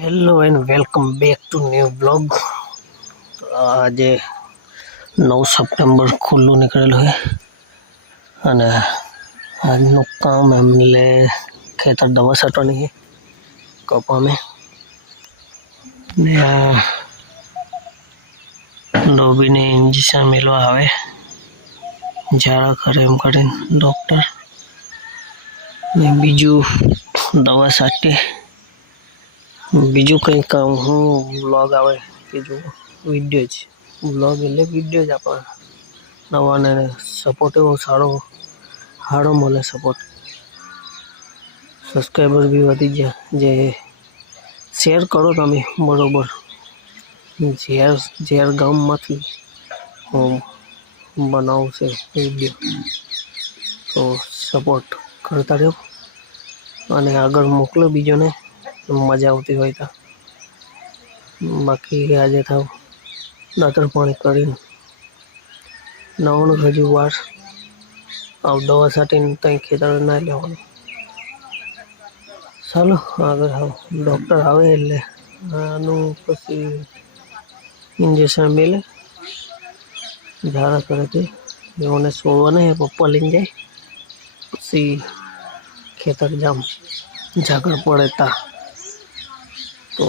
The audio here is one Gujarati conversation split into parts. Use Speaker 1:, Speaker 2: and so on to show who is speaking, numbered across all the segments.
Speaker 1: Hello and welcome back to new blog આજે નવ સપ્ટેમ્બર ખુલ્લું નીકળેલું છે અને આજનું કામ એમને ખેતર દવા છાંટવાની છે કપામે ને આ ડોબીને ઇન્જેક્શન મેળવા આવે જાડા કરે એમ કરીને ડૉક્ટર ને બીજું દવા છાંટે બીજું કંઈ કામ હું બ્લોગ આવે કે જો વિડીયો જ બ્લોગ એટલે વિડીયો જ આપણા નવાને સપોર્ટ એવો સારો સારો મળે સપોર્ટ સબસ્ક્રાઈબર બી વધી ગયા જે શેર કરો તમે બરાબર ઝેર ઝેર ગામમાંથી હું બનાવું છે વિડીયો તો સપોર્ટ કરતા રહ્યો અને આગળ મોકલો બીજોને मजा आती हो तो। बाकी आज था दातर पानी कर नौ हजू वर्ष अब दवा साटी कहीं खेतर ना लिया चलो अगर डॉक्टर आए इले पी इंजेक्शन मिले धारा करे थे उन्हें सोवा नहीं पप्पा लिंग जाए पी खेतर जाम झगड़ पड़े था तो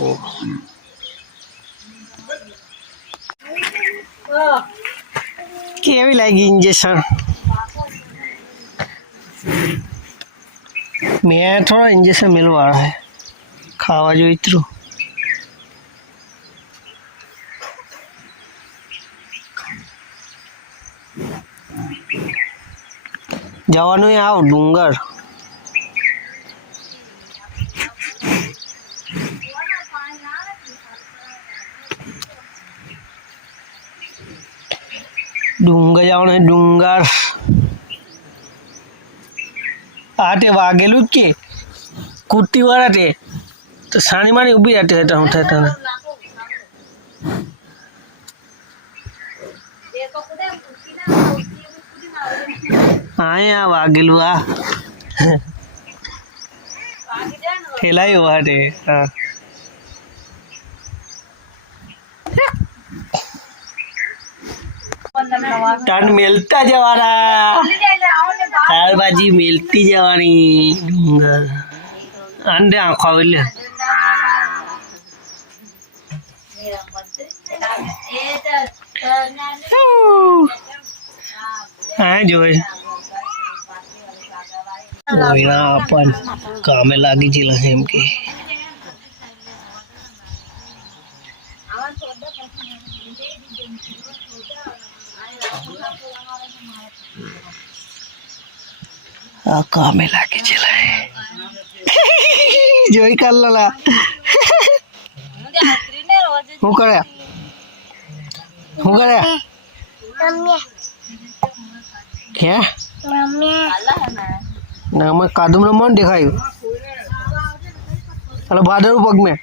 Speaker 1: क्या भी लगी इंजेक्शन मैं थोड़ा इंजेक्शन मिलवा रहा है खावा जो इतर जवानों यहाँ डूंगर डूंगा जाओ ने डूंगर आते वागेलु के कुट्टी वाला थे तो सानी मानी उबी आते हैं तो हम थे तो ना आये आ वागेलु आ खेला ही हुआ थे हाँ टन मिलता जवाना भाजी मिलती जा अंडे आँखों ले આય જોઈ કોઈના આપણ કામે લાગી જીલા આ કામે લાગે છે જોઈ કર લલા હું કરે હું કરે કે ના અમે કાદુમ મન દેખાયું અરે ભાદરું પગ મેં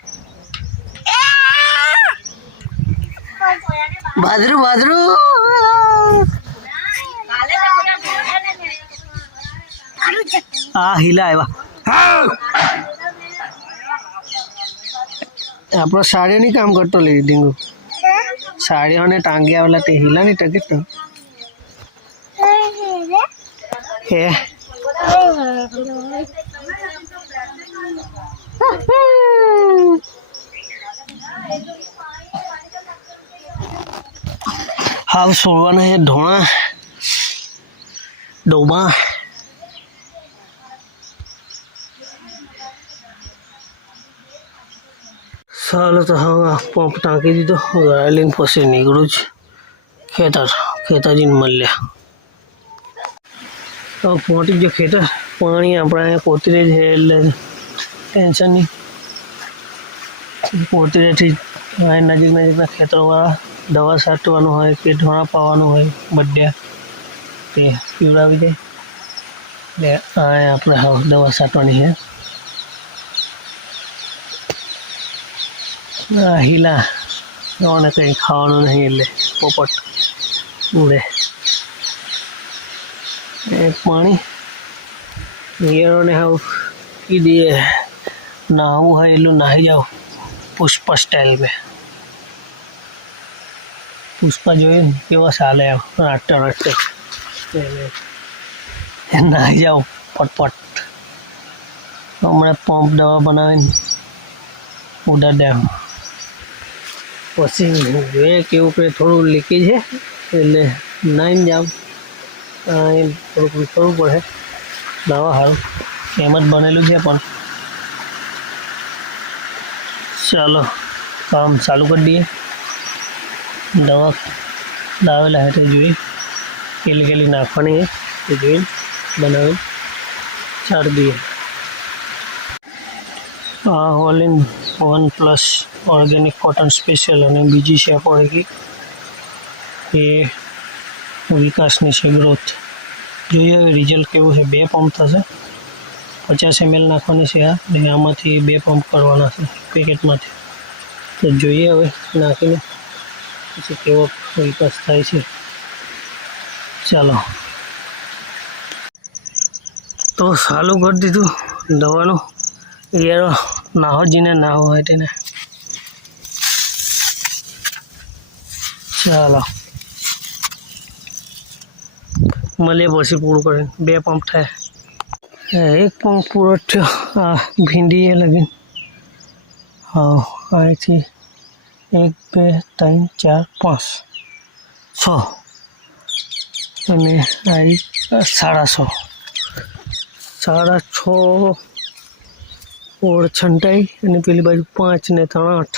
Speaker 1: ભાદરું ભાદરું आ हिला है वाह अपना साड़ी नहीं काम करते तो लेडी डिंगो साड़ी होने टांगिया वाला ते हिला नहीं टकित तो हाँ सुरवन है ढोना डोबा ચાલો તો હવે પંપ ટાંકી દીધો ગાડી લઈને પછી નીકળું જ ખેતર ખેતર જઈને મળ્યા તો પહોંચી ગયો ખેતર પાણી આપણે અહીંયા કોતરે છે એટલે ટેન્શન નહીં કોતરેથી અહીં નજીક નજીકના ખેતરોવાળા દવા છાંટવાનું હોય કે ધોણા પાવાનું હોય બધે તે પીવડાવી દે એટલે અહીંયા આપણે દવા છાંટવાની છે હિલા જોવાને કંઈ ખાવાનું નહીં એટલે પોપટ ઉડે એ પાણી ઈયરોને હવે કીધી નાહવું હોય એટલું નાહી જાઉં પુષ્પ સ્ટાઇલ મેં પુષ્પા જોયું કેવા ચાલે એમ નાટ્ય નાટ્ય નાહી જાઉં પટપટ હમણાં પંપ દવા બનાવીને ઉડા ડેમ पश्चिम वे के ऊपर थोड़ू लीकेज है इसलिए नाइन जाम थोड़क विस्तर पड़े दवा हार एम बनेलू है पन। चलो काम चालू कर दिए दवा दावेला है तो जो केली केली नाखनी है तो जुए बनावे चार दिए hall in one plus organic cotton special અને બીજી છે ઓર્ગેનિક એ વિકાસની છે ગ્રોથ જોઈએ હવે રિઝલ્ટ કેવું છે બે પંપ થશે પચાસ એમએલ નાખવાની છે આ અને આમાંથી બે પંપ કરવાના છે પેકેટમાંથી તો જોઈએ હવે નાખીને પછી કેવો વિકાસ થાય છે ચાલો તો ચાલુ કરી દીધું દવાનું યાર નાહોજીને નાહો હોય તેને चलो मल बस पूरा कर पंप थे एक पंप पूरा भिंडी है लगे हाँ आए थे एक बे तीन चार पाँच छे आई साढ़ा छ साढ़ा छ छंटाई पेली बाजू पांच ने तो आठ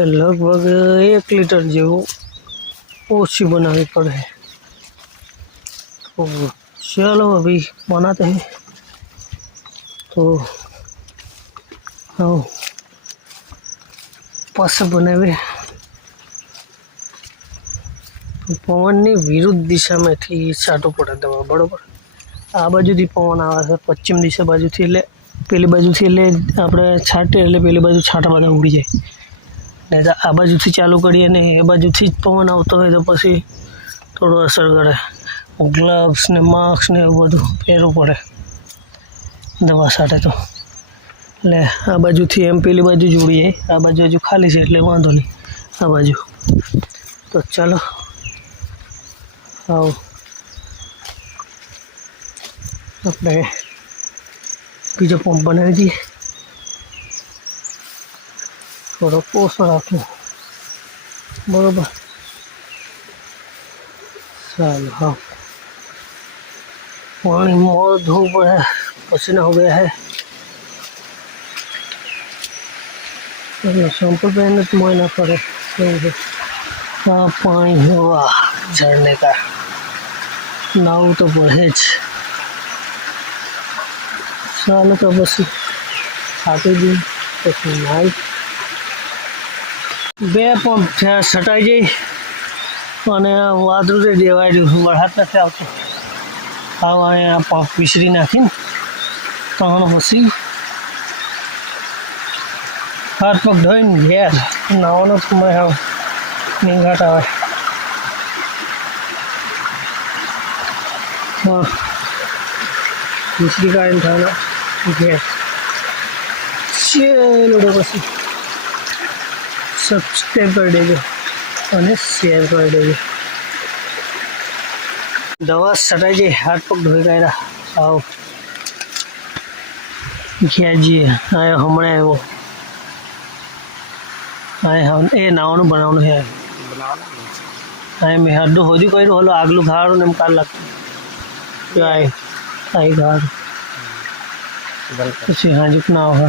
Speaker 1: એટલે લગભગ એક લીટર જેવું ઓછી બનાવવી પડે તો ચાલો अभी बनाते हैं તો आओ पास बने પવનની વિરુદ્ધ દિશામાંથી છાંટવું પડે દવા બરાબર આ બાજુથી પવન આવે છે પશ્ચિમ દિશા બાજુથી એટલે પેલી બાજુથી એટલે આપણે છાંટીએ એટલે પેલી બાજુ છાંટા ઉડી જાય નહીં તો આ બાજુથી ચાલુ કરીએ ને એ બાજુથી જ પવન આવતો હોય તો પછી થોડો અસર કરે ગ્લવ્સ ને માસ્ક ને એવું બધું પહેરવું પડે દવા સાથે તો એટલે આ બાજુથી એમ પેલી બાજુ જોડીએ આ બાજુ હજુ ખાલી છે એટલે વાંધો નહીં આ બાજુ તો ચાલો આવો આપણે બીજો પંપ બનાવી દઈએ थोड़ा કોસો રાખ્યો बराबर સારું हाँ पानी मोर धूप है पसीना हो गया है पहनने तो मना करे हाँ पानी हुआ झड़ने का नाव तो बढ़े साल का बस आते दिन तो नाइट બે પોં છટાઈ ગઈ અને વાદ્રુ દેવાડ્યું બરાતતે આવતું આવ આ પાપ વિસરી નાખી ન તો હોસી ઘર પોક ધોઈન ઘેર નાનો સમય હવે નિગાટ આવે વાહ બીજી ગાયન થાના કે છે નોડો બસ સબસ્ક્રાઈબ કરી દેજો અને શેર કરી દેજો દવા સટાઈ જઈ હાથ પગ ધોઈ ગયા આવ ઘ્યાજી આ હમણાં આવ્યો આ એ નાવાનું બનાવવાનું છે આ મેં હડું હોજુ કર્યું હલો આગલું ઘાડું ને એમ કાલ લાગતું આ ઘાડું પછી હાજુક ના આવે